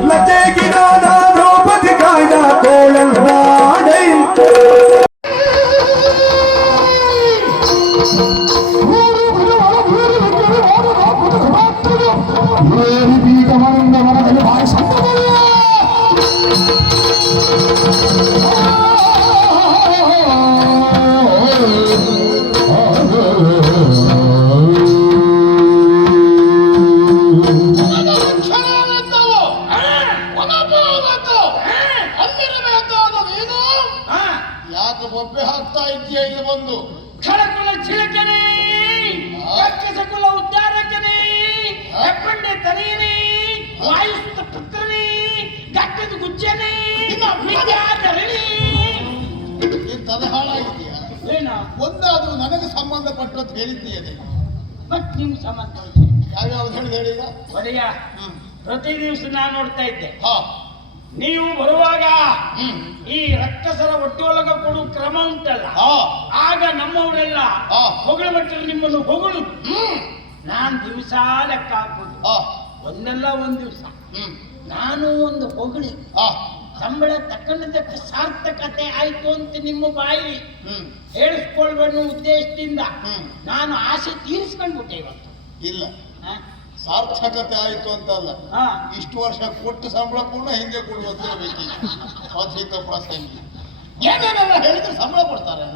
Let's take it on. ಹೇಳಿದ ಒಡೆಯ ಪ್ರತಿ ದಿವಸ ನಾನು ನೋಡ್ತಾ ಇದ್ದೆ. ನೀವು ಬರುವಾಗ ಈ ರಕ್ತಸರ ಒಟ್ಟೊಳಗ ಕೊಡುವ ಕ್ರಮ ಉಂಟಲ್ಲ. ಆಗ ನಮ್ಮವರೆಲ್ಲ. ಹೊಗಳ ಮಟ್ಟದಲ್ಲಿ ನಿಮ್ಮನ್ನು ಹೊಗಳು. ನಾನು ದಿವಸ ಲೆಕ್ಕ ಹಾಕುದು. ಒಂದಲ್ಲ ಒಂದ್ ದಿವಸ. ನಾನು ಒಂದು ಹೊಗಳಿ. ಸಂಬಳ ತಕ್ಕಂಡದಕ್ಕೆ ಸಾರ್ಥಕತೆ ಆಯ್ತು ಅಂತ ನಿಮ್ಮ ಬಾಯಿ ಹೇಳಿಸ್ಕೊಳ್ಬೇಡ ಉದ್ದೇಶದಿಂದ ನಾನು ಆಸೆ ತೀರಿಸ್ಕೊಂಡ್ಬಿಟ್ಟೆ ಇವತ್ತು. ಇಲ್ಲ? ಸಾರ್ಥಕತೆ ಆಯ್ತು ಅಂತ ಅಲ್ಲ. ಇಷ್ಟು ವರ್ಷ ಕೊಟ್ಟು ಸಂಬಳ ಕೂಡ ಹಿಂದೆ ಕೊಡುವಂತಿರಬೇಕು ಅಧಿಕ ಪ್ರಸಂಗಿ. ಏನೇನೆಲ್ಲ ಹೇಳಿದ್ರೆ ಸಂಬಳ ಕೊಡ್ತಾರೆ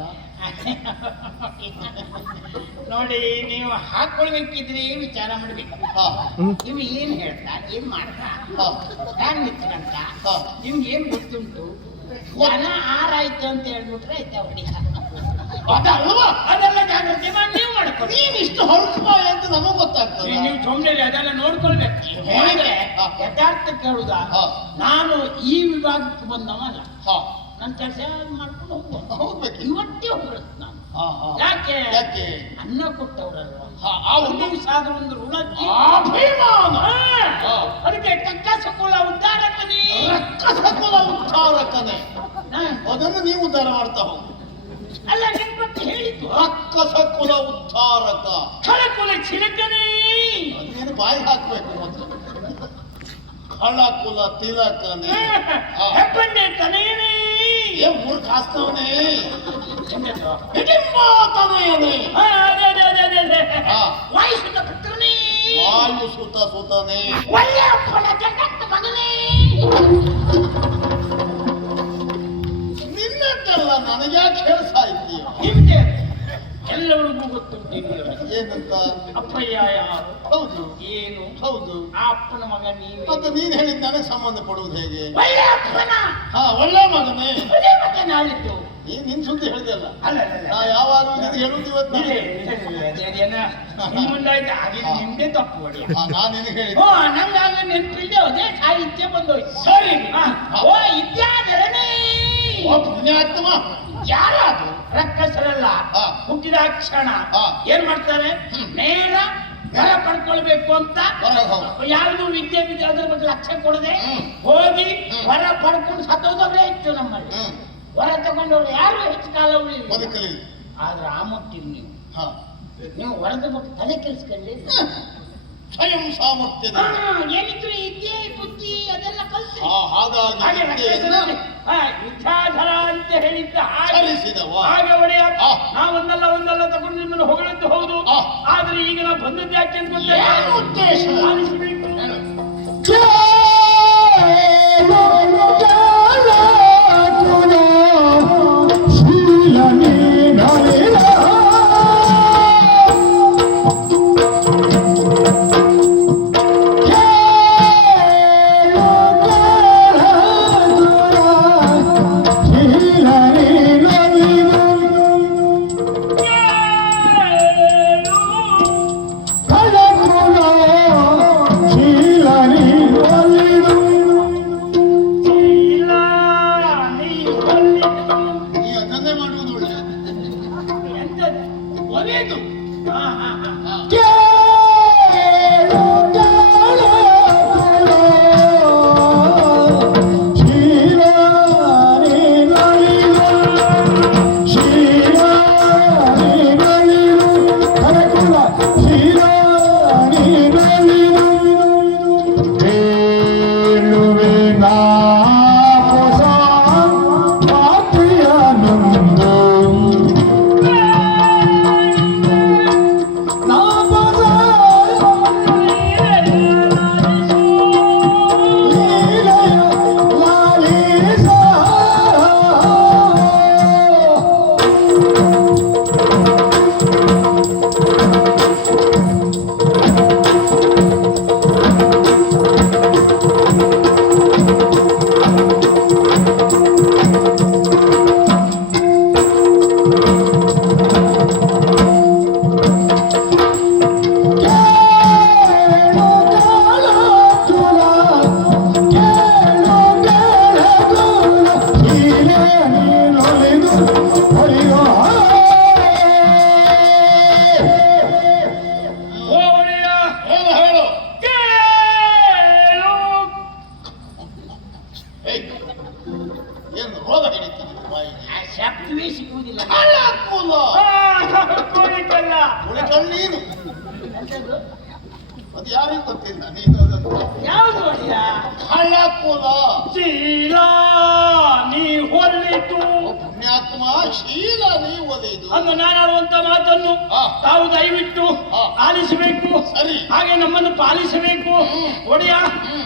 ನೋಡಿ ನೀವು ಹಾಕೊಳ್ಬೇಕಿದ್ರೆ ವಿಚಾರ ಮಾಡ್ಬೇಕು? ನೀವು ಏನ್ ಹೇಳ್ತಾ ಏನ್ ಮಾಡ್ತಾ? ಹಾ. ಅಂತ ನಿಂತ್ಕಂತ. ನಿಮ್ಗೆ ಏನ್ ಗೊತ್ತುಂಟು? ಜನ ಆರಾಯ್ತು ಅಂತ ಹೇಳ್ಬಿಟ್ರೆ ಆಯ್ತಾ ಹೊಡಿ ಅದಲ್ವಾ? ಅದೆಲ್ಲ ಜಾಗ್ರತೆ ಮಾಡಿ ನೀವು ಮಾಡ್ಕೊಳ್ಳಿ. ನೀನ್ ಇಷ್ಟು ಅಂತ ನಮಗ್ ಗೊತ್ತಾಗ್ತದೆ? ನೀವು ಸುಮ್ಮನೆ ಅದೆಲ್ಲ ನೋಡ್ಕೊಳ್ಬೇಕು. ಯಥಾರ್ಥ ಕೇಳುದ? ನಾನು ಈ ವಿಭಾಗಕ್ಕೆ ಬಂದವಲ್ಲ ಹಾ. ನನ್ನ ಕೆಲಸ ಮಾಡ್ಕೊಂಡು ಹೋಗ್ಬೋದು. ಹೋಗ್ಬೇಕು. ಇವತ್ತೇ ನಾನು. ಯಾಕೆ? ಯಾಕೆ? ಅನ್ನ ಕೊಟ್ಟವ್ರಲ್ವಾ? ಒಂದು ಆದ್ರೂ ಒಂದು ಋಣ ಅಭಿಮಾನ. ಅದಕ್ಕೆ ಕಕ್ಕ ಸಕೋಲ ಉದ್ಧಾರಕನೇ. ರಕ್ಕಸ ಸಕೋಲ ಉದ್ಧಾರಕನೇ ಅದನ್ನು ನೀವು ಉದ್ಧಾರ ಮಾಡ್ತಾ ಹೋಗಿ ಅಲ್ಲ ನಿನ್ ಬಗ್ಗೆ ಹೇಳಿದ್ದು? ರಕ್ಕಸ ಕುಲ ಉದ್ಧಾರಕ. ಖಳಕುಲ ಚಿಲಕನೇ ನೀನು ಬಾಯಿ ಹಾಕ್ಬೇಕು ಮೊದಲು? ಖಳ ಕುಲ ತಿಲಕನೇ. ಹೆಬ್ಬಣ್ಣೆ ತನೆಯನೇ. ಏ ಮೂರು ಕಾಸ್ತವನೇ ಹಿಡಿಂಬ. ಹಾ. ವಾಯುಸುತ ಪುತ್ರನೇ. ವಾಯು ಸುತ ಸುತನೇ. ಒಳ್ಳೆಯ ಜಗತ್ತ ಮಗನೇ ನನಗ್ಯಾಕೆ ಹೇಳ್ತಾ ಇದ್ದೀಯ? ನಿಮ್ಗೆ ಎಲ್ಲರಿಗೂ ಗೊತ್ತು ಇಲ್ಲಿ. ಏನಂತ? ಅಪ್ಪಯ್ಯ ಯಾರು ಹೌದು. ಏನು? ಹೌದು. ಆ ಅಪ್ಪನ ಮಗ ನೀವು. ಮತ್ತೆ ನೀನ್ ಹೇಳಿದ ನನಗೆ ಸಂಬಂಧ ಪಡುವುದು ಹೇಗೆ? ಒಳ್ಳೆ ಅಪ್ಪನ. ಹಾ ಒಳ್ಳೆ ಮಗನೇ. ಒಳ್ಳೆ ಮತ್ತೆ ನಾಳಿದ್ದು ನೀನ್ ನಿನ್ ಸುದ್ದಿ ಹೇಳಿದೆಲ್ಲ? ಅಲ್ಲ ನಾ ಯಾವಾಗ ನಿನಗೆ ಹೇಳುದು ಇವತ್ತು ನನಗೆ. ಮುಂದಾಯ್ತು ಹಾಗೆ ನಿಮ್ದೇ ತಪ್ಪು ಹೊಡಿ ನಾನ್ ನಿನಗೆ ಹೇಳಿದ್ದೆ. ಓ ನಂಗೆ ಆಗ ನೆನಪಿಲ್ಲ ಅದೇ ಸಾಹಿತ್ಯ ಬಂದೋಯ್ತು. ಸರಿ. ಓ ಓ ಪುಣ್ಯಾತ್ಮ ಯಾರಾದ್ರು ರಕ್ಕಸರಲ್ಲ. ಹುಟ್ಟಿದ ಕ್ಷಣ. ಏನ್ ಮಾಡ್ತಾರೆ? ನೇರ ವರ ಪಡ್ಕೊಳ್ಬೇಕು ಅಂತ ಯಾರಿಗೂ ವಿದ್ಯೆ ವಿದ್ಯೆ ಅದ್ರ ಬಗ್ಗೆ ಲಕ್ಷ್ಯ ಕೊಡದೆ ಹೋಗಿ ಹೊರ ವರ ಪಡ್ಕೊಂಡು ಸತ್ತೋದವ್ರೆ ಇತ್ತು ನಮ್ಮಲ್ಲಿ. ಹೊರ ವರ ತಗೊಂಡವ್ರು ಯಾರು ಹೆಚ್ಚು ಕಾಲ ಉಳಿಲ್ಲ ಬದುಕಲಿಲ್ಲ. ಆದ್ರೆ ಆ ಮಟ್ಟಿಗೆ ನೀವು. ನೀವು ವರದ ಬಗ್ಗೆ ತಲೆ ಕೆಲ್ಸ್ಕೊಳ್ಳಿ ಸ್ವಯಂ ಸಾಮರ್ಥ್ಯದ. ವಿದ್ಯೆ ಬುದ್ಧಿ ಅದೆಲ್ಲ ಹಾಗಾಗಿ ವಿದ್ಯಾಧರ ಅಂತ ಹೇಳಿದ್ದ ಹಾಗೆ ಒಡೆಯ. ಒಂದಲ್ಲ ಒಂದಲ್ಲ ತಗೊಂಡು ನಿಮ್ಮನ್ನು ಹೊಗಳಿದ್ದು ಹೌದು. ಆದ್ರೆ ಈಗ ನಾ ಬಂದದ್ದು ಯಾಕೆ ಅಂತ ಉದ್ದೇಶ? ಆಲಿಸಬೇಕು ಉಳಿತಳು ನೀನು? ಅದು ಯಾರಿಗೂ ಗೊತ್ತಿಲ್ಲ ನೀನು ಅದನ್ನು ಯಾವ್ದು ಒಡೆಯ ಹಳ್ಳ ಕುಲ ಶೀಲ ನೀ ಹೊರಳಿತು ಪುಣ್ಯಾತ್ಮ ಶೀಲ ನೀ ಒಲಿದು ಅಂದು ನಾನು ಆಡುವಂತ ಮಾತನ್ನು. ತಾವು ದಯವಿಟ್ಟು ಆ. ಆಲಿಸಬೇಕು ಸರಿ. ಹಾಗೆ ನಮ್ಮನ್ನು ಪಾಲಿಸಬೇಕು. ಒಡೆಯ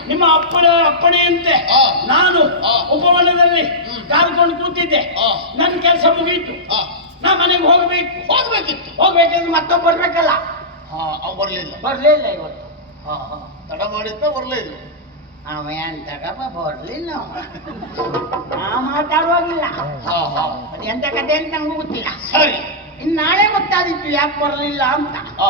ನಿಮ್ಮ ಅಪ್ಪಣ ಅಪ್ಪಣೆಯಂತೆ ಆ. ನಾನು. ಉಪವನದಲ್ಲಿ. ಕಾಲ್ಕೊಂಡು ಕೂತಿದ್ದೆ. ನನ್ನ ಕೆಲಸ ಮುಗೀತು ನಾ ಮನೆಗೆ ಹೋಗ್ಬೇಕು ಹೋಗ್ಬೇಕಿತ್ತು. ಹೋಗ್ಬೇಕಿದ್ರೆ ಮತ್ತೊಬ್ಬ ಬರ್ಬೇಕಲ್ಲ? ಹಾ ಅವ್ ಬರ್ಲಿಲ್ಲ. ಬರ್ಲೇ ಇಲ್ಲ ಇವತ್ತು. ಹಾ ಹಾ. ತಡ ಮಾಡಿದ್ದ ಬರ್ಲೇ ಇಲ್ಲ ಅವ ಎಂತಕಪ್ಪ ಬರ್ಲಿಲ್ಲ ಅವ. ನಾ ಮಾತಾಡುವಾಗಿಲ್ಲ. ಹಾ ಹಾ. ಅದು ಎಂತ ಕತೆ ಅಂತ ನಂಗೂ ಗೊತ್ತಿಲ್ಲ. ಸರಿ. ಇನ್ ನಾಳೆ ಗೊತ್ತಾದಿತ್ತು ಯಾಕೆ ಬರಲಿಲ್ಲ ಅಂತ. ಹಾ.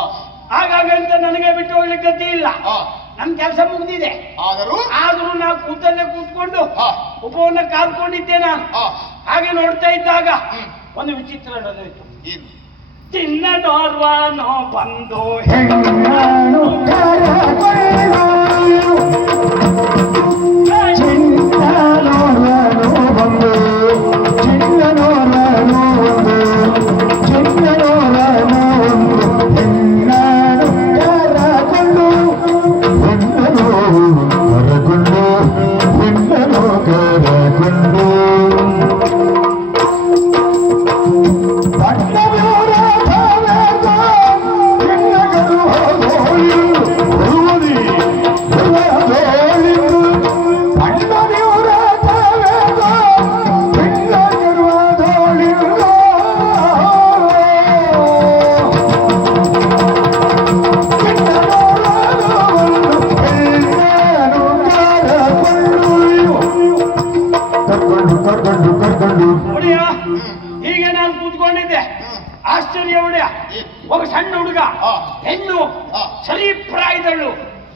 ಹಾಗಾಗಿ ಅಂತ ನನಗೆ ಬಿಟ್ಟು ಹೋಗ್ಲಿಕ್ಕೆ ಗತಿ ಇಲ್ಲ. ಹಾ. ನಮ್ ಕೆಲಸ ಮುಗ್ದಿದೆ. ಆದರೂ? ಆದ್ರೂ ನಾ ಕೂತಲ್ಲೇ ಕೂತ್ಕೊಂಡು ಹಾ. ಉಪವನ್ನ ಕಾದ್ಕೊಂಡಿದ್ದೆ ನಾನು. ಹಾ. ಹಾಗೆ ನೋಡ್ತಾ ಇದ್ದಾಗ ಹ್ಮ್. ಒಂದು ವಿಚಿತ್ರ ನಡೆದಿತ್ತು. ಏನು? ಚಿನ್ನದೋರ್ವನೋ ಬಂದು ಹೆಣ್ಣಾನು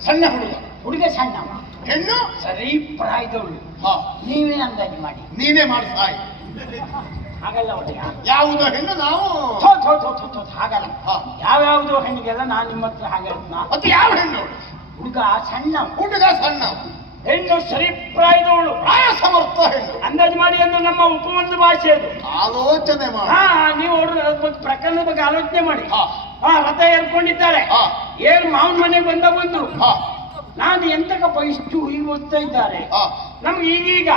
ಸಣ್ಣ ಹುಡುಗ. ಹುಡುಗ ಸಣ್ಣವ ಹೆಣ್ಣು? ಸರಿ ಪ್ರಾಯದವಳು ಹಾ. ನೀವೇ ಅಂದಾಜು ಮಾಡಿ. ನೀನೇ ಮಾಡಿ ಸಾಯಿ ಹಾಗಲ್ಲ ಹುಡುಗ ಯಾವುದೋ ಹೆಣ್ಣು ನಾವು? ಥೋ ಥೋ ಥೋ ಥೋ ಥೋ ಹಾಗಲ್ಲ. ಯಾವ ಯಾವ್ಯಾವುದೋ ಹೆಣ್ಣಿಗೆಲ್ಲ ನಾನು ನಿಮ್ಮ ಹತ್ರ ಹಾಗೆ ಹೇಳ್ತೀನ. ಮತ್ತೆ ಯಾವ ಹೆಣ್ಣು? ಹುಡುಗ ಸಣ್ಣ ಹುಡುಗ ಸಣ್ಣ ಹೆಣ್ಣು ಸರಿಪ್ರಾಯದವಳು. ಪ್ರಾಯ ಸಮರ್ಥ ಹೆಣ್ಣು. ಅಂದಾಜು ಮಾಡಿ ಅಂದ್ರೆ ನಮ್ಮ ಉಪವಂತ ಭಾಷೆ ಅದು. ಆಲೋಚನೆ ಮಾಡಿ. ಹಾ ನೀವು ಅವ್ರ ಬಗ್ಗೆ ಪ್ರಕರಣದ ಬಗ್ಗೆ ಆಲೋಚನೆ ಮಾಡಿ. ಹಾ. ರಥ ಏರ್ಕೊಂಡಿದ್ದಾರೆ. ಹಾ. ಏನ್ ಮಾವನ ಮನೆಗೆ ಬಂದ ಬಂದ್ರು. ನಾನು ಎಂತಕಪ್ಪ ಇಷ್ಟು ಹೀಗೆ ಓದ್ತಾ ಇದ್ದಾರೆ? ನಮ್ಗೆ ಈಗೀಗ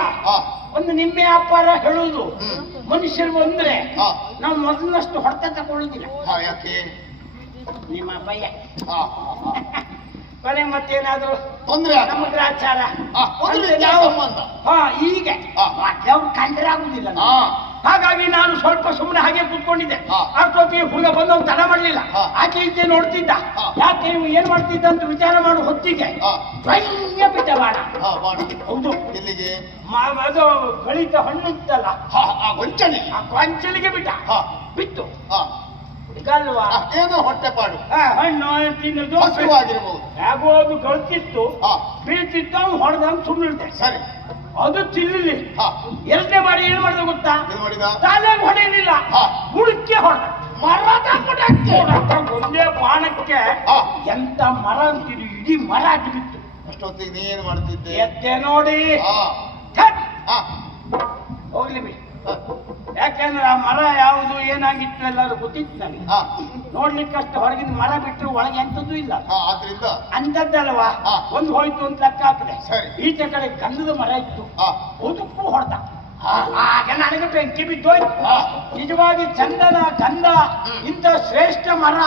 ಒಂದು ನಿಮ್ಮೆ ವ್ಯಾಪಾರ ಹೇಳುವುದು. ಹ್ಮ್. ಮನುಷ್ಯರು ಬಂದ್ರೆ ನಾವು ಮೊದಲಷ್ಟು ಹೊಡೆತ ತಗೊಳ್ಳುದಿಲ್ಲ ನಿಮ್ಮ ಹಾ. ಕೊನೆ ಮತ್ತೇನಾದ್ರು? ತೊಂದ್ರೆ ನಮ್ಮ ಗ್ರಾಚಾರ. ಸಂಬಂಧ. ಹಾ ಹೀಗೆ. ಯಾವ ಕಂಡ್ರೆ ಆಗುದಿಲ್ಲ ಹಾಗಾಗಿ ನಾನು ಸ್ವಲ್ಪ ಸುಮ್ಮನೆ ಹಾಗೆ ಕೂತ್ಕೊಂಡಿದ್ದೆ. ಅಷ್ಟೊತ್ತಿಗೆ ಹುಡುಗ ಬಂದವ್ ತಡ ಮಾಡ್ಲಿಲ್ಲ. ಆಚೆ ಈಚೆ ನೋಡ್ತಿದ್ದ. ಯಾಕೆ ನೀವು ಏನ್ ಮಾಡ್ತಿದ್ದ ಅಂತ ವಿಚಾರ ಮಾಡು ಹೊತ್ತಿಗೆ. ಭಯ ಬಿಟ್ಟ ಬಾಣ. ಹೌದು. ಎಲ್ಲಿಗೆ? ಅದು ಕಳಿತ ಹಣ್ಣು ಇತ್ತಲ್ಲ ಆ ವಂಚನೆ ಆ ಕೊಂಚಲಿಗೆ ಬಿಟ್ಟ. ಹಾ. ಬಿತ್ತು. ಆ, ಏನೋ ಹೊಟ್ಟೆಪಾಡು ಆ, ಹಣ್ಣು ತಿನ್ನೋದು ಹಸಿವಾಗಿರ್ಬೋದು ಹೇಗೋ ಅದು ಕಳ್ತಿತ್ತು. ಬೀಳ್ತಿತ್ತು ಅವ್ನು ಹೊಡೆದಂಗ್ ಸುಮ್ಮನಿರ್ತೆ ಸರಿ. ಅದು ತಿನ್ನಲಿ. ಹಾ ಎರಡನೇ ಮಾಡಿ ಏನ್ ಮಾಡ್ದ ಗೊತ್ತಾ? ತಲೆಗೆ ಹೊಡೆಯಲಿಲ್ಲ. ಹುಡುಕಿ ಹೊಡೆದ. ಮರದ ಒಂದೇ ಬಾಣಕ್ಕೆ. ಎಂತ ಮರ ಅಂತೀರಿ ಇಡೀ ಮರ ಆಗಿಬಿತ್ತು. ಬಿತ್ತು ಅಷ್ಟೊತ್ತಿಗೆ ನೀ ಏನ್ ಮಾಡ್ತಿದ್ದೆ? ಎದ್ದೆ ನೋಡಿ ಹಾ ಥಟ್! ಹಾ ಹೋಗ್ಲಿ ಬಿಡಿ ಹಾ, ಯಾಕೆಂದ್ರೆ ಆ ಮರ ಯಾವುದು ಏನಾಗಿತ್ತು ಎಲ್ಲರೂ ಗೊತ್ತಿತ್ತು ನನಗೆ. ನೋಡ್ಲಿಕ್ಕಷ್ಟು ಹೊರಗಿನ ಮರ ಬಿಟ್ಟರು ಒಳಗೆ ಎಂಥದ್ದು ಇಲ್ಲ. ಆದ್ರಿಂದ. ಅಂತದ್ದಲ್ವಾ. ಒಂದು ಹೋಯ್ತು ಅಂತ ಲೆಕ್ಕ ಹಾಕಿದೆ. ಈಚೆ ಕಡೆ ಗಂಧದ ಮರ ಇತ್ತು. ಉದುಕು ಉದುಪ್ಪು ಹೊಡೆದ. ಆಗ ನನಗೆ ಬೆಂಕಿ ಬಿದ್ದೋಯ್ತು. ನಿಜವಾಗಿ ಚಂದನ ಗಂಧ. ಇಂಥ ಶ್ರೇಷ್ಠ ಮರ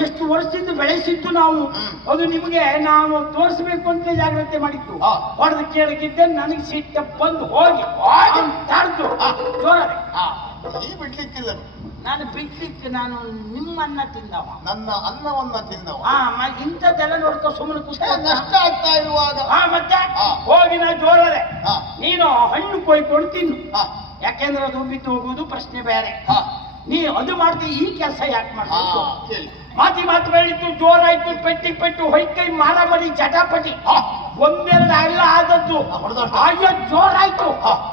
ಎಷ್ಟು ವರ್ಷದಿಂದ ಬೆಳೆಸಿದ್ದು ನಾವು. ಅದು ನಿಮಗೆ ನಾವು ತೋರಿಸ್ಬೇಕು ಅಂತ ಜಾಗ್ರತೆ ಮಾಡಿತ್ತು ಹೊಡೆದು ಕೇಳಕ್ಕಿದ್ದೆ ನನಗೆ ಸಿಟ್ಟ ಬಂದು ಹೋಗಿ. ತಡ್ದು ಹಾ. ನೀ ಬಿಡ್ಲಿಕ್ಕಿಲ್ಲ ನಾನು ಬಿಡ್ಲಿಕ್ಕೆ ನಾನು ನಿಮ್ಮನ್ನ ತಿಂದವ. ನನ್ನ ಅನ್ನವನ್ನ ತಿಂದವ. ಹಾ ಇಂಥದ್ದೆಲ್ಲ ನೋಡ್ಕೊ ಸುಮ್ಮನೆ ಕುಸ್ತ ನಷ್ಟ ಆಗ್ತಾ ಇರುವಾಗ. ಹಾ ಮತ್ತೆ ಹೋಗಿನ ಜೋರದೆ. ನೀನು ಹಣ್ಣು ಕೊಯ್ಕೊಂಡು ತಿನ್ನು. ಯಾಕೆಂದ್ರೆ ಅದು ಬಿದ್ದು ಹೋಗುವುದು ಪ್ರಶ್ನೆ ಬೇರೆ. ನೀ ಅದು ಮಾಡ್ತಿ ಈ ಕೆಲಸ ಯಾಕೆ ಮಾಡ್ಬೇಕು? ಮಾತಿ ಮಾತು ಹೇಳಿದ್ದು ಜೋರಾಯ್ತು ಪೆಟ್ಟಿ ಪೆಟ್ಟು ಹೊಯ್ಕೈ ಮಾರಾಮರಿ ಜಟಾಪಟಿ. ಚಟಾಪಟಿ ಒಂದೆರಡು ಎಲ್ಲ ಆದದ್ದು. ಅಯ್ಯೋ ಜೋರಾಯ್ತು.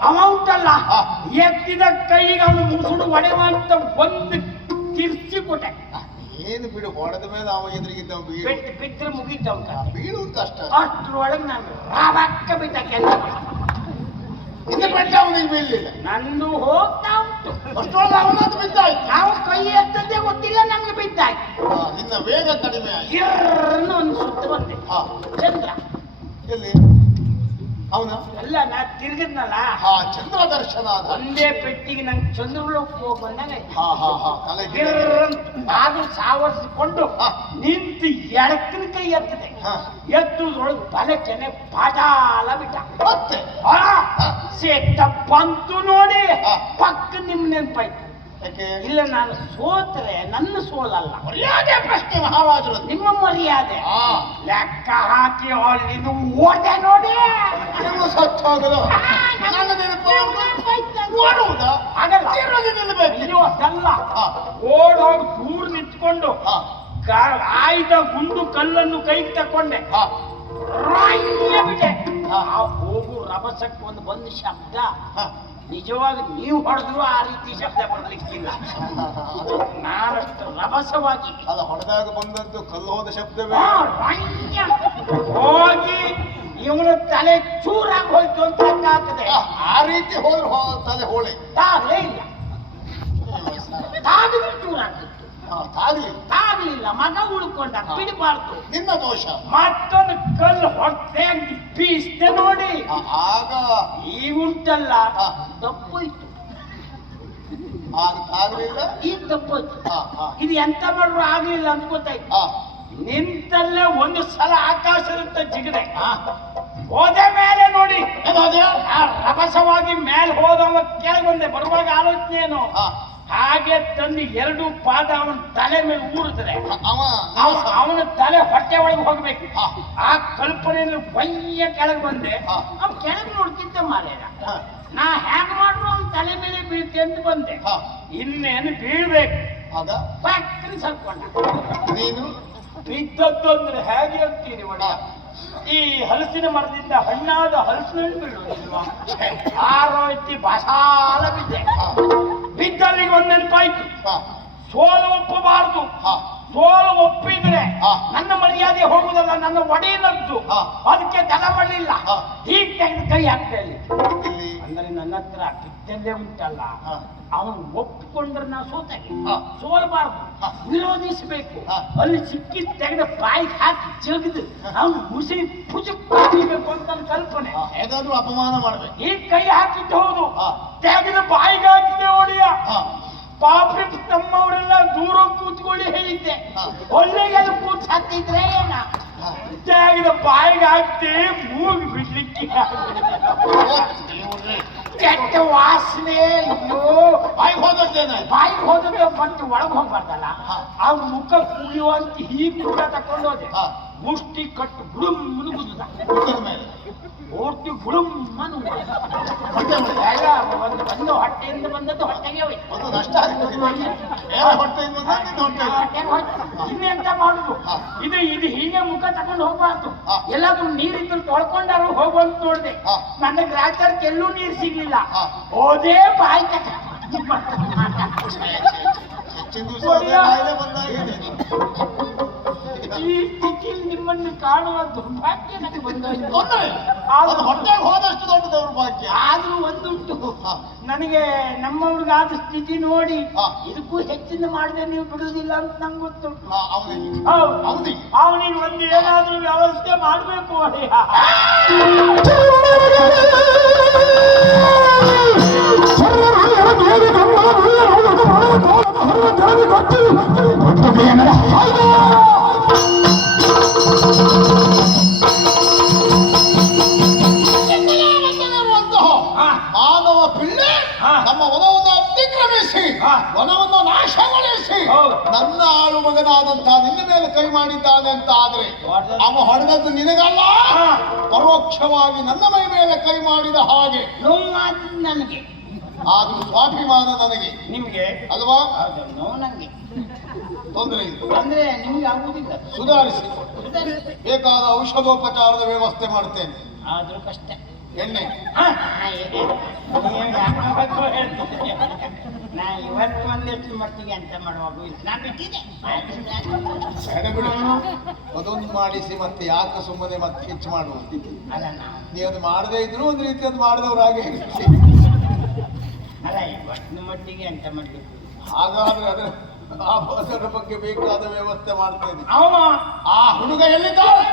ಅಮೌಂಟ್ ಅಲ್ಲ. ಎತ್ತಿದ ಕೈಗೆ ಅವನು ಮುಸುಡು ಹೊಡೆವ ಅಂತ ಒಂದು ತಿರ್ಸಿ ಕೊಟ್ಟೆ. ಏನು ಬಿಡು ಹೊಡೆದ ಮೇಲೆ ಅವ ಎದುರಿಗಿದ್ದ ಬೀಳು. ಬಿಟ್ಟು ಮುಗಿತವ್ ಹಾ, ಬೀಳುವುದು ಕಷ್ಟ ಅಷ್ಟ್ರೊಳಗೆ ನಾನು ರಾವಕ್ಕ ಬಿಟ್ಟ ಕೆಲಸ ಇನ್ನು ಬೆಟ್ಟ ಅವನಿಗೆ ಬೀಳಲಿಲ್ಲ. ನಂದು ಹೋಗ್ತಾ ಉಂಟು. ಅಷ್ಟೊಳಗೆ ಅವನದು ಬಿದ್ದಾಯ್ತು. ನಾವು ಕೈ ಎತ್ತದೇ ಗೊತ್ತಿಲ್ಲ ನಮ್ಗೆ ಬಿದ್ದಾಯ್ತು. ನಿನ್ನ ವೇಗ ಕಡಿಮೆ ಆಯ್ತು. ಗಿರ್ರನ್ನು ಒಂದು ಸುತ್ತು ಬಂದೆ ಹಾ ಚಂದ್ರ ಎಲ್ಲಿ ಅವನ ಅಲ್ಲ ನಾ ತಿರ್ಗಿದ್ನಲ್ಲ? ಹಾ ಚಂದ್ರ ದರ್ಶನ ಆದ. ಒಂದೇ ಪೆಟ್ಟಿಗೆ ನಂಗೆ ಹೋಗಿ ಬಂದಾಗ ಹಾ ಹಾ ಹಾ ತಲೆ ಆದ್ರೂ ಸಾವರಿಸಿಕೊಂಡು. ನಿಂತು ಎಳಕಿನ ಕೈ ಎತ್ತದೆ. ಹಾ. ಎತ್ತುದ್ರೊಳಗೆ ತಲೆ ಕೆನೆ ಪಾಟಾಲ ಬಿಟ್ಟ. ಮತ್ತೆ? ಆ, ಸೆತ್ತ ಬಂತು ನೋಡಿ. ಪಕ್ಕ ನಿಮ್ ನೆನ್ಪಾಯ್ತು. ಇಲ್ಲ ನಾನು ಸೋತ್ರೆ ನನ್ನ ಸೋಲಲ್ಲ. ಮರ್ಯಾದೆ ಪ್ರಶ್ನೆ ಮಹಾರಾಜರು. ನಿಮ್ಮ ಮರ್ಯಾದೆ. ಲೆಕ್ಕ ಹಾಕಿ ಅಲ್ಲಿದು ಓದೆ ನೋಡಿ. ನೀವು ಸತ್ತೋಗಲು ಓಡುವುದಾ. ಓಡೋಗಿ ದೂರ ನಿಂತ್ಕೊಂಡು ಆಯ್ದ ಗುಂಡು ಕಲ್ಲನ್ನು ಕೈಗೆ ತಕೊಂಡೆ ಬಿಟ್ಟೆ. ಆ. ಹೋಗು ರಭಸಕ್ಕೆ ಒಂದು ಬಂದ ಶಬ್ದ. ಹಾ ನಿಜವಾಗಿ ನೀವು ಹೊಡೆದ್ರು ಆ ರೀತಿ ಶಬ್ದ ಬರ್ಲಿಕ್ಕಿಲ್ಲ. ನಾನಷ್ಟು ರಭಸವಾಗಿ ಅಲ್ಲ ಹೊಡೆದಾಗ ಬಂದದ್ದು ಕಲ್ಲು ಹೋದ ಶಬ್ದವೇ ಹೋಗಿ ಇವನ ತಲೆ ಚೂರಾಗಿ ಹೋಯ್ತು ಅಂತ ಆ, ರೀತಿ ಹೋದ್ರೆ ತಲೆ ಹೋಳೆ. ತಾಗಲೇ ಇಲ್ಲ. ತಾಗಿದ್ರೆ ಚೂರಾಗ್ತಿತ್ತು ತಾಗ್ಲಿಲ್ಲ. ಮಗ ಉಳ್ಕೊಂಡ. ಬಿಡಬಾರ್ದು. ನಿನ್ನ ದೋಷ. ಮತ್ತೊಂದು ಕಲ್ಲು ಹೊಟ್ಟೆ ಬೀಸ್ತೆ ನೋಡಿ. ಆಗ ಈಗ ಉಂಟಲ್ಲ. ತಪ್ಪೋಯ್ತು. ಈಗ ತಪ್ಪೋಯ್ತು. ಇದು ಎಂತ ಮಾಡ್ರು ಆಗ್ಲಿಲ್ಲ ಅಂತ ಗೊತ್ತಾಯ್ತು. ನಿಂತಲ್ಲೇ ಒಂದು ಸಲ ಆಕಾಶದಂತ ಜಿಗಿದೆ. ಹೋದೆ ಮೇಲೆ ನೋಡಿ? ಆ ರಭಸವಾಗಿ ಮೇಲೆ ಹೋದವ ಕೆಳಗೆ ಬಂದೆ ಬರುವಾಗ ಆಲೋಚನೆ ಏನು? ಹಾಗೆ ತಂದು ಎರಡು ಪಾದ ಅವನ ತಲೆ ಮೇಲೆ ಊರಿದ್ರೆ ಅವ ಅವ- ಅವನ ತಲೆ ಹೊಟ್ಟೆ ಒಳಗೆ ಹೋಗ್ಬೇಕು. ಆ ಕಲ್ಪನೆಯಲ್ಲಿ ಬಯ್ಯ ಕೆಳಗೆ ಬಂದೆ. ಅವ್ನು ಅವ್ ಕೆಳಗೆ ನೋಡ್ತಿದ್ದ ಮಾರೇನ. ನಾ ಹ್ಯಾಂಗ್ ಮಾಡ್ರು ಅವ್ನ ತಲೆ ಮೇಲೆ ಬೀಳ್ತಿ ಅಂತ ಬಂದೆ. ಹಾ. ಇನ್ನೇನು ಬೀಳ್ಬೇಕು? ಸರ್ಕೊಂಡ. ನೀನು? ಬಿದ್ದದ್ದು ಅಂದ್ರೆ ಹೇಗೆ ಅಂತೀರಿ ಒಡ ಈ ಹಲಸಿನ ಮರದಿಂದ ಹಣ್ಣಾದ ಹಲಸಿನ ಹಣ್ಣು ಬೀಳೋದಿಲ್ವಾ ಆರೋಯ್ತಿ ಬಸಾಲ ಬಿದ್ದೆ. ಹಾ. ಬಿದ್ದಲ್ಲಿಗೆ ಒಂದ್ ನೆನಪಾಯ್ತು. ಹಾ. ಸೋಲು ಒಪ್ಪಬಾರದು. ಹಾ. ಸೋಲು ಒಪ್ಪಿದ್ರೆ ಹಾ. ನನ್ನ ಮರ್ಯಾದೆ ಹೋಗುದಲ್ಲ ನನ್ನ ಒಡೆಯನದ್ದು. ಹಾ. ಅದಕ್ಕೆ ತಲೆ ಮಾಡಲಿಲ್ಲ ಹಾ. ಹೀಗೆ ತೆಗೆದು ಕೈ ಹಾಕ್ತಾ ಇಲ್ಲಿ ನನ್ನ ಹತ್ರ ಬಿದ್ದಲ್ಲೇ ಉಂಟಲ್ಲ. ಅವನು ಒಪ್ಪಿಕೊಂಡ್ರೆ ನಾ ಸೋತಾಗೆ. ಸೋಲ್ಬಾರ್ದು. ವಿರೋಧಿಸಬೇಕು. ಅಲ್ಲಿ ಸಿಕ್ಕಿ ತೆಗೆದ ಬಾಯಿಗೆ ಹಾಕಿ ಜಗದು ಅವನು ಮುಸಿ ಪುಜಕ್ ಹೊಡಿಬೇಕು ಅಂತ ನನ್ನ ಕಲ್ಪನೆ. ಹೇಗಾದ್ರೂ ಅಪಮಾನ ಮಾಡ್ಬೇಕು. ಈ ಕೈ ಹಾಕಿದ್ದು ಹೌದು. ತೆಗೆದ ಬಾಯಿಗೆ ಹಾಕಿದೆ ಒಡೆಯ. ಪಾಪಿ ತಮ್ಮವರೆಲ್ಲ ದೂರ ಕೂತ್ಕೊಳ್ಳಿ ಹೇಳಿದ್ದೆ. ಒಳ್ಳೆಗೆ ಒಳ್ಳೆಗೆಲ್ಲ ಕೂತ್ ಹಾಕಿದ್ರೆ ಏನ. ತೆಗೆದ ಬಾಯಿಗೆ ಹಾಕ್ತೆ ಮೂಗಿ ಬಿಡ್ಲಿಕ್ಕೆ. ಕೆಟ್ಟ ವಾಸನೆ ಅಯ್ಯೋ ಬಾಯಿಗೆ ಹೋದದ್ದೇನಾಯ್ತು ಬಾಯಿಗೆ ಹೋದ್ರೆ ಬಂದು ಒಳಗೆ ಹೋಗ್ಬಾರ್ದಲ್ಲ. ಆ ಮುಖ ಕುಳಿಯುವಂತ ಹೀಗೆ ಮುಖ ತಕೊಂಡೋದೆ. ಮುಷ್ಟಿ ಕಟ್ಟು ಗುಡುಮ್ ಮುನುಗುದ ಮೇಲೆ. ಪೂರ್ತಿ. ಈಗ ಒಂದು ಬಂದು ಹೊಟ್ಟೆಯಿಂದ ಬಂದದ್ದು ಹೊಟ್ಟೆಗೆ ಹೋಯ್ತು. ಒಂದು ನಷ್ಟ. ಇನ್ನೆಂತ ಮಾಡುದು? ಇದು ಇದು ಹೀಗೆ ಮುಖ ತಕೊಂಡು ಹೋಗ್ಬಾರ್ದು. ಎಲ್ಲಾದ್ರೂ ನೀರಿದ್ರು ತೊಳ್ಕೊಂಡಾರು ಹೋಗುವಂತ ನೋಡಿದೆ ನನಗ್ ನನ್ನ ಗ್ರಾಚಾರಕ್ಕೆ ಎಲ್ಲೂ ನೀರು ಸಿಗ್ಲಿಲ್ಲ. ಹೋದೇ ಬಾಯಿ ತಕ ಹೆಚ್ಚಿನ ಈ ಸ್ಥಿತಿಯಲ್ಲಿ ನಿಮ್ಮನ್ನು ಕಾಣುವ ದುರ್ಭಾಗ್ಯ ನನಗೆ ಬಂದಾಯ್ತು ತೊಂದರೆ ಅದು ಹೊಟ್ಟೆಗೆ ಹೋದಷ್ಟು ದೊಡ್ಡ ದೌರ್ಭಾಗ್ಯ. ಆದ್ರೂ ಒಂದುಂಟು. ನನಗೆ ನಮ್ಮವ್ರಿಗಾದ ಸ್ಥಿತಿ ನೋಡಿ ಹಾ. ಇದಕ್ಕೂ ಹೆಚ್ಚಿನ ಮಾಡದೆ ನೀವು ಬಿಡುವುದಿಲ್ಲ ಅಂತ ನಂಗೆ ಗೊತ್ತುಂಟು. ಹಾ, ಅವನಿಗೆ ಹೌದು. ಅವನಿಗೆ ಅವನಿಗೆ ಒಂದು ಏನಾದ್ರೂ ವ್ಯವಸ್ಥೆ ಮಾಡಬೇಕು ಅಯ್ಯ. ಮಾನವ ಪಿಳ್ಳೆ. ನಮ್ಮ ವನವನ್ನು ಅತಿಕ್ರಮಿಸಿ. ವನವನ್ನು ನಾಶಗೊಳಿಸಿ. ನನ್ನ ಆಳು ಮಗನಾದಂತಹ ನಿನ್ನ ಮೇಲೆ ಕೈ ಮಾಡಿದ್ದಾನೆ ಅಂತ ಆದ್ರೆ. ಅವ ಹೊಡೆದದ್ದು ನಿನಗಲ್ಲ. ಪರೋಕ್ಷವಾಗಿ ನನ್ನ ಮೈ ಮೇಲೆ ಕೈ ಮಾಡಿದ ಹಾಗೆ. ನನಗೆ. ಆದ್ರೂ ಸ್ವಾಭಿಮಾನ ನನಗೆ. ನಿಮಗೆ? ಅಲ್ವಾ? ನೋವು ನಂಗೆ. ತೊಂದರೆ ಇಲ್ಲ. ಅಂದ್ರೆ ನಿಮ್ಗೆ ಆಗುದಿಲ್ಲ ಸುಧಾರಿಸಿ. ಬೇಕಾದ ಔಷಧೋಪಚಾರದ ವ್ಯವಸ್ಥೆ ಮಾಡ್ತೇನೆ. ಆದ್ರೂ ಕಷ್ಟ. ಎಣ್ಣೆ. ನೀವು ನಾ ಇವತ್ತು ಒಂದಿಷ್ಟು ಮಟ್ಟಿಗೆ ಅಂತ ಮಾಡುವಾಗ ಅದೊಂದು ಮಾಡಿಸಿ ಮತ್ತೆ ಯಾಕೆ ಸುಮ್ಮನೆ ಮತ್ತೆ ಹೆಚ್ಚು ಮಾಡುವ? ಅಲ್ಲ ನಾ ನೀ ಅದು ಮಾಡದೇ ಇದ್ರು ಒಂದು ರೀತಿ ಅದು ಮಾಡಿದವರಾಗೆ ಅಲ್ಲ ಇವತ್ತಿನ ಮಟ್ಟಿಗೆ ಅಂತ ಮಾಡ್ಲಿಕ್ಕೆ? ಹಾಗಾದ್ರೆ ಅದ್ರ ಆ ಬಸವನ ಬಗ್ಗೆ ಬೇಕಾದ ವ್ಯವಸ್ಥೆ ಮಾಡ್ತೇನೆ. ಅವ ಆ ಹುಡುಗ ಎಲ್ಲಿದ್ದಾನೆ